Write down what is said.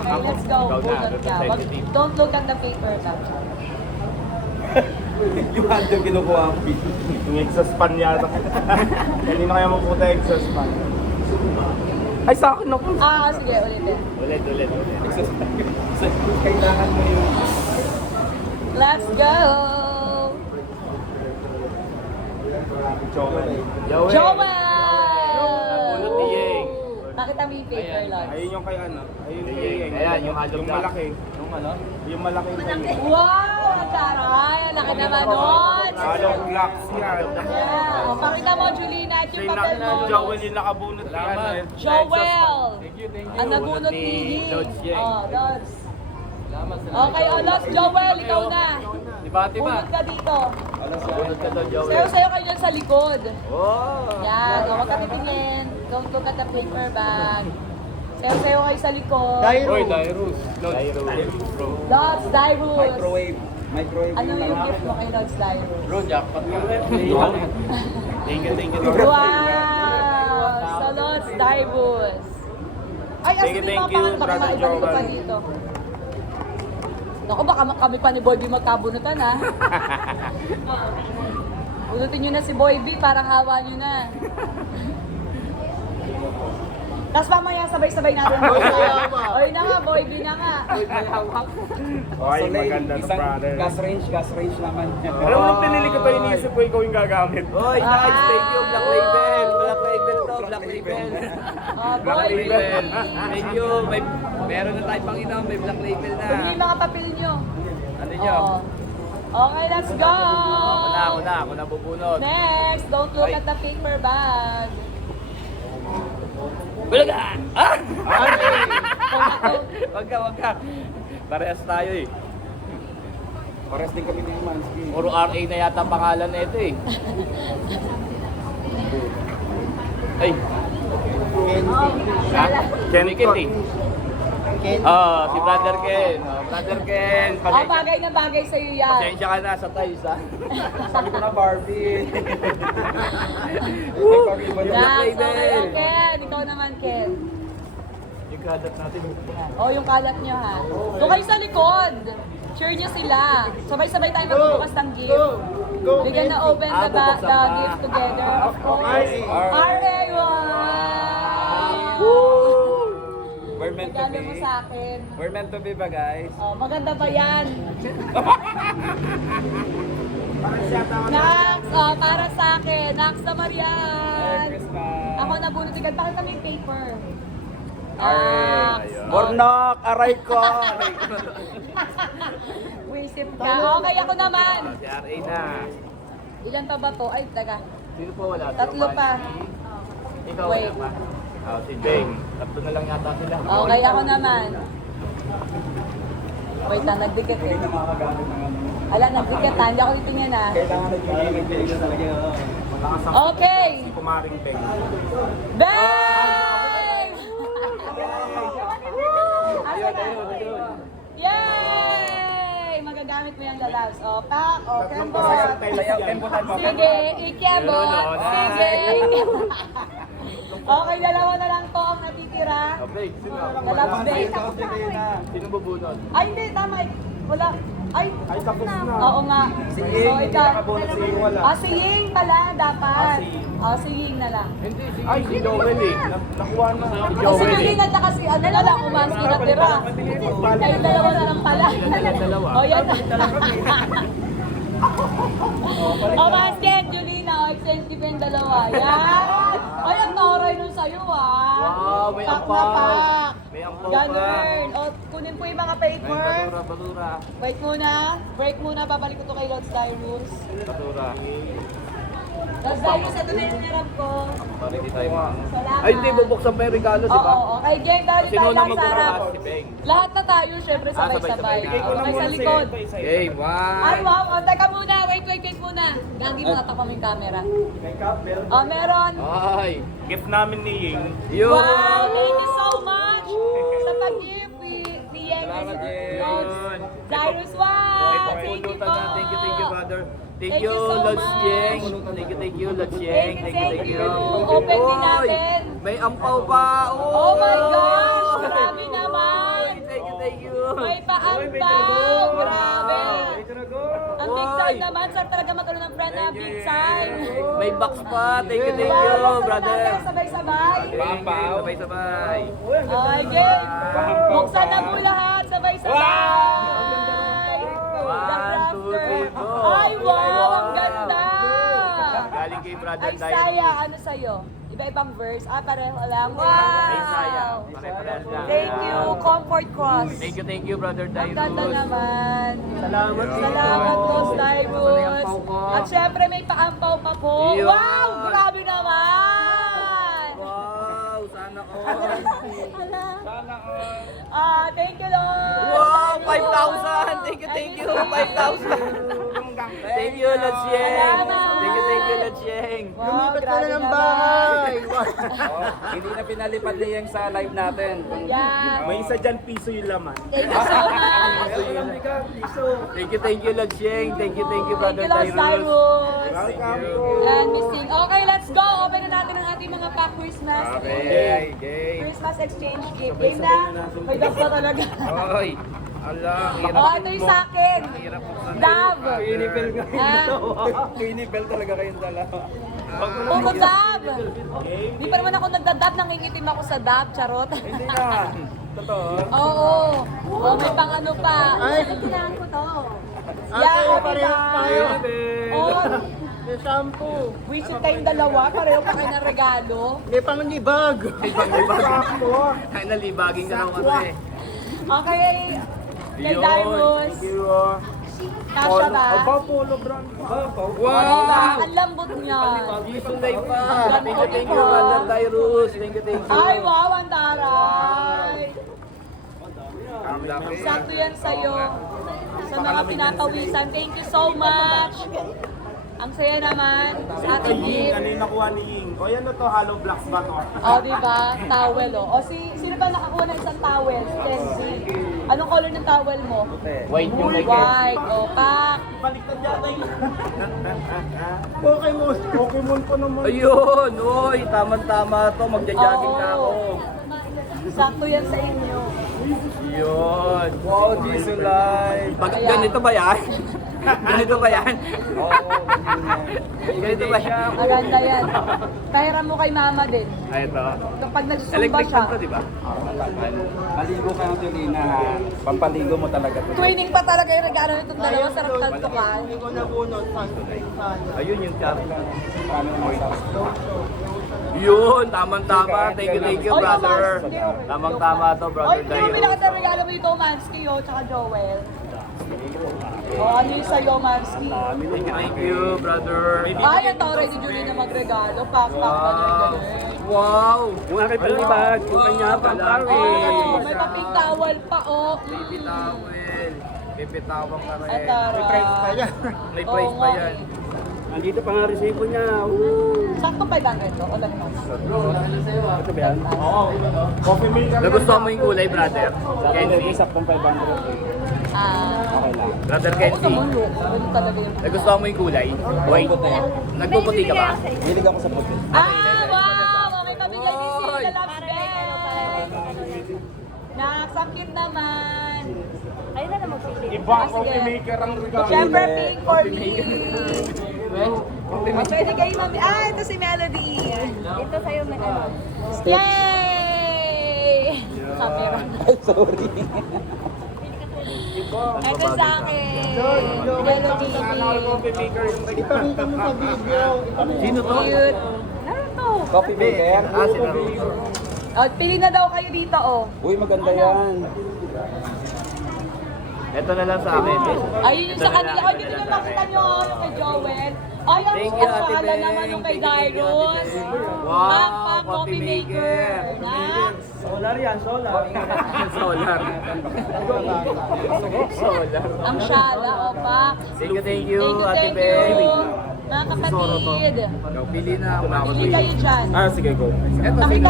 Okay, let's go. Ikaw na, Bunot ka. representative. Don't look at the paper lang. Yung handle kinukuha mo. Yung exhaust fan yata. Kanina kaya maputa yung exhaust fan. Ay, sa akin ako. Sige, ulitin. Ulit. Exhaust fan. Kailangan mo yung... Let's go! Joel. Joel! Nabunot ni Yeng. Nakita mo yung paper lang. Ayun yung kay ano. Ayun yung kay Yeng. Ayan, yung halog Yung na. malaki. Yung ano? Yung malaki yung kay Yeng. Wow! Ang taray! Ang laki naman nun! Halong blocks yan. Yeah! O, pakita mo, Julina, at yung Siya papel mo. yung Joel yung nakabunot ni ano. Joel! Thank you. Ang nabunot ni Lods Yeng. Lods. Salamat. Okay, Lods, Joel, ikaw na. Di ba, di ba? Bunot ka dito. Bunot ka daw, Joey. Sayo-sayo kayo dyan sa likod. Oh! Yan, huwag ka titingin. Don't look at the paper bag. Sayo-sayo kayo sa likod. Hoy, Dairus. Dairus, bro. Lods, Dyrus. Microwave. Ano yung gift mo kay Lods, Dyrus? Bro, jackpot ka. Thank you. Wow! Sa Lods, Dyrus. Ay, Thank you, asan yung mga you, pangat? Baka Brother maibalik pa Joel. dito. Naku, baka kami pa ni Boy B magkabunutan, ha? Bunutin nyo na si Boy B, parang hawa nyo na. Tapos mamaya sabay-sabay natin. Oy na nga, Boy B na nga. Ay, maganda to, Isang brother. gas range naman. Alam mo, nung pinili ko to, iniisip ko ikaw yung gagamit. Hoy, nice. Thank you, Black Label. Black Label to, Black Label. Boy B. Thank you. Meron na tayong Panginoon, may Black Label na. Kunin yung mga papel nyo. Ano nyo? Oo. Okay, let's go! Ako na bubunot. Next, don't look at the paper bag. Bulaga! Ah! Wag ka. Parehas tayo eh. Pares din kami ng Mansky. Puro RA na yata pangalan na ito eh. Ay, Ken Kitty. Si Brother Ken. Brother Ken. Bagay na bagay sa'yo yan. Pasensya ka na sa tiles ha. Sabi ko na Barbie. Next, okay, Ken. Ikaw naman, Ken. Yung kadat natin. Yung kalat nyo, ha. Doon kayo sa likod. Cheer nyo sila. Sabay-sabay tayo magbubukas ng gift. We gonna open the gift together, of course. We're meant to Regalo mo be. sa akin. We're meant to be ba, guys? Maganda ba yan? Nax, para sa akin. Nax na Merry Marian. Christmas. Ako nabunot agad. Bakit kami yung paper? Aray. Nax. Bornok, aray ko. Wisip ka. Okay, ako naman. Si RA na. Ilan pa ba to? Ay, taga. Sino pa wala? Tatlo pa. Ikaw Wait. wala pa. Si Beng. Tatlo na lang yata sila. Okay, ako naman. Wait lang, nagdikit eh. Hindi na makagamit ng ano. Ala, nagdikit ha. Hindi ako titingnan ha. Kailangan nagbibilig na talaga. Okay. Si Kumaring Beng. Bang! Yay! Magagamit mo yung lalabs. Pak, kembot. Sayaw, kembot tayo. Sige, ikembot. Sige, ikembot. Okay, dalawa na lang to ang natitira. Okay, sino? Lalabs din. Sino bubunot? Ay, hindi, tama. Wala. Ay, tapos na. Oo nga. Si So, Ying, hindi ikaw. nakabunot, si Ying wala. Si Ying pala, dapat. Si Ying. Si Ying na lang. Hindi, Ay, si Joel eh. Nakuha na. Kasi Joel Ying eh. at saka si ano na lang, umanski na tira. Kayo dalawa na lang pala. Dalawa. Yan na. Basket, Julina. Exchange gift yung dalawa. Yan. Ay, ang taray nun sa'yo Wow, may Pak na ampaw. pak. May ampaw pa. Ganun. Kunin po yung mga paper. Batura. Wait muna. Break muna. Babalik ko to kay Lods Dyrus. Batura. Lods Dyrus, ito na yung nirap ko. Para hindi tayo Salamat. Ay, hindi, bubuksan pa yung regalo, di ba? Oo. Okay, gang. Dahil Sino tayo na lang sa magbubukas? harap. Si Beng. Lahat na tayo, syempre, sabay-sabay. sabay-sabay. Bigay ko na Okay, muna sa sa likod. Game, Ay, one. wow. Teka muna. Wait muna. Gagi mo natakpan mo yung camera. Meron. Ay. Gift namin ni Ying. Yun. Wow, thank you so much sa pag-gift ni Yeng Salamat, Yeng. Lods Dyrus. May Wow, thank you pagpulutan po. na. Thank you, brother. Thank Thank you, you so Lods much. Yeng. Thank you, Lods Yeng. Thank you. Open din Oy, natin. May ampaw pa. Oh my gosh, grabe naman. thank you. May paampaw! Grabe! Ang big Oy. sign naman, saan talaga magkaroon ng friend na big sign? May box pa. Thank you, brother. Sabay-sabay. Sabay-sabay. Okay, game. Buksan na mo lahat. Sabay-sabay. One, two, three, go. Ay, wow! Ang ganda! Galing kay brother Ay, Dairon. Saya, ano sa'yo? Iba-ibang verse. Pareho lang. Ay, Saya. Wow! Pare-parehas lang. Thank you, Comfort Cross. Thank you, brother Ang Dairon. ganda naman. Salamat. Salamat po, Cyrus. Paampaw ko. At syempre may paampaw pa po. Yun. Wow! Grabe naman! Wow, sana all. Thank you, Lord. Wow, 5,000. Thank you, 5,000. Thank you, Lord Sheng. Thank you, Lord Sheng. Wow, grabe naman. Hindi na pinalipad niya yung sa live natin. Yan. May isa dyan, piso yung laman. Thank you so much. Thank you, Lord Sheng. Thank you, Thank brother you, Lord Tyrus. Cyrus. And missing. Okay, let's go. Open na natin ang ating mga pa-Christmas. Okay, game. Christmas exchange gift. Game na. May dog pa talaga. Oy, ala, Oh, ito yung sa akin. Dab. Pinipel talaga kayong dalawa. Puro dab. Di pa naman ako nagdadab. Nangingitim ako sa dab. Charot. Hindi na. Totoo. Oo. Oh, may pang ano pa. Ay, kailangan ko to. Yeah, pareho tayo. Oh, May shampoo. wisit tayong dalawa. Pareho pa kayo ng regalo. May panglibag. Ay, nalibagin ka naman kasi. Okay. Kay Yun. Darius. Kasha ba? Polo brand. Wow! Ang lambot niya. Isulay pa. Thank you, brother Tyrus. Thank you. Ay, wow, ang taray. Ang laki. Sakto yan sa'yo. Sa mga pinapawisan. Thank you so much. Ang saya naman sa ating gift. Kanina nakuha ni Ying. O yan na to, hollow blocks ba to? O, di ba? Towel, o. O, sino ba nakakuha ng isang towel? Si Kenzie. Anong color ng towel mo? White yung like White. O, pak. Baliktad yata yung... Pokemon. Pokemon po naman. Ayun! Uy, tama-tama to. Magja-jogging na ako. Sakto yan sa inyo. Yun. Wow, Gisulay. Ganito ba yan? Ganito ba yan? Ganito ba yan? Maganda yan. Pahiram mo kay mama din. Ay, ito. Kapag nagsusumba Electric siya. fan to, di ba? Maligo ka ng tulina ha. Pampaligo mo talaga to. Twinning pa talaga yung regalo nitong dalawa. Sarap kaltukan. Ayun yung chat. Yun, tamang-tama. Thank you, Oy, brother. Mansky. Tamang-tama to, Oy, brother hindi mo Dayo. pinakita ang regalo mo dito, Mansky, o, tsaka Joel. O, ano yung sa'yo, Mansky? Thank you, brother. Ay, ang tauray ni Julie na magregalo. Pak-pak pa na yung Wow! Yung aking palibag, yung kanya Oh, may paping towel pa, oh. Baby towel. Pipitawang ka Ay, rin. taray. May price pa yan. Nandito pa nga resibo niya. Sakto 500 to, o lang mas. Ito ba yan? Coffee maker. Nagustuhan mo yung kulay, brother? Kenzie? Saktong 500. Okay lang. Brother Ako sa Kenzie? mulo. Ano talaga yung... Nagustuhan mo yung kulay? White? Nagpuputi ka ba? Hilig ako sa puti. Wow! Okay, pabigay ni Sina Loves Best. Nakasakit naman. Ayun na lang magpili. Iba coffee maker ang regalo. Siyempre, pink for me. Pwede kayo mami. Ah, ito si Melody. Ito sa'yo may ano. Yay! Camera. Sorry. Ito sa akin. Melody. Coffee maker yung ipakita mo sa video. Sino to? Cute. Ano to? Coffee maker. Ah, si Naro. Oh, pili na daw kayo dito, oh. Uy, maganda yan. Ito na lang sa akin. Ayun yung sa kanila. Ay, dito yung makita nyo yung kay Joel. Ay, ang Thank you, Ate kasala Beng. naman yung kay Thank you, Dairos. Ate Beng. Wow, Pak, coffee maker. Na? Solar yan, solar. Solar. Solar. Ang syala, o pak. Thank you, Thank you, Ate thank Beng. you. Mga kapatid. Ikaw, pili na ako. Pili kayo dyan. Sige, go. Ito, Nakita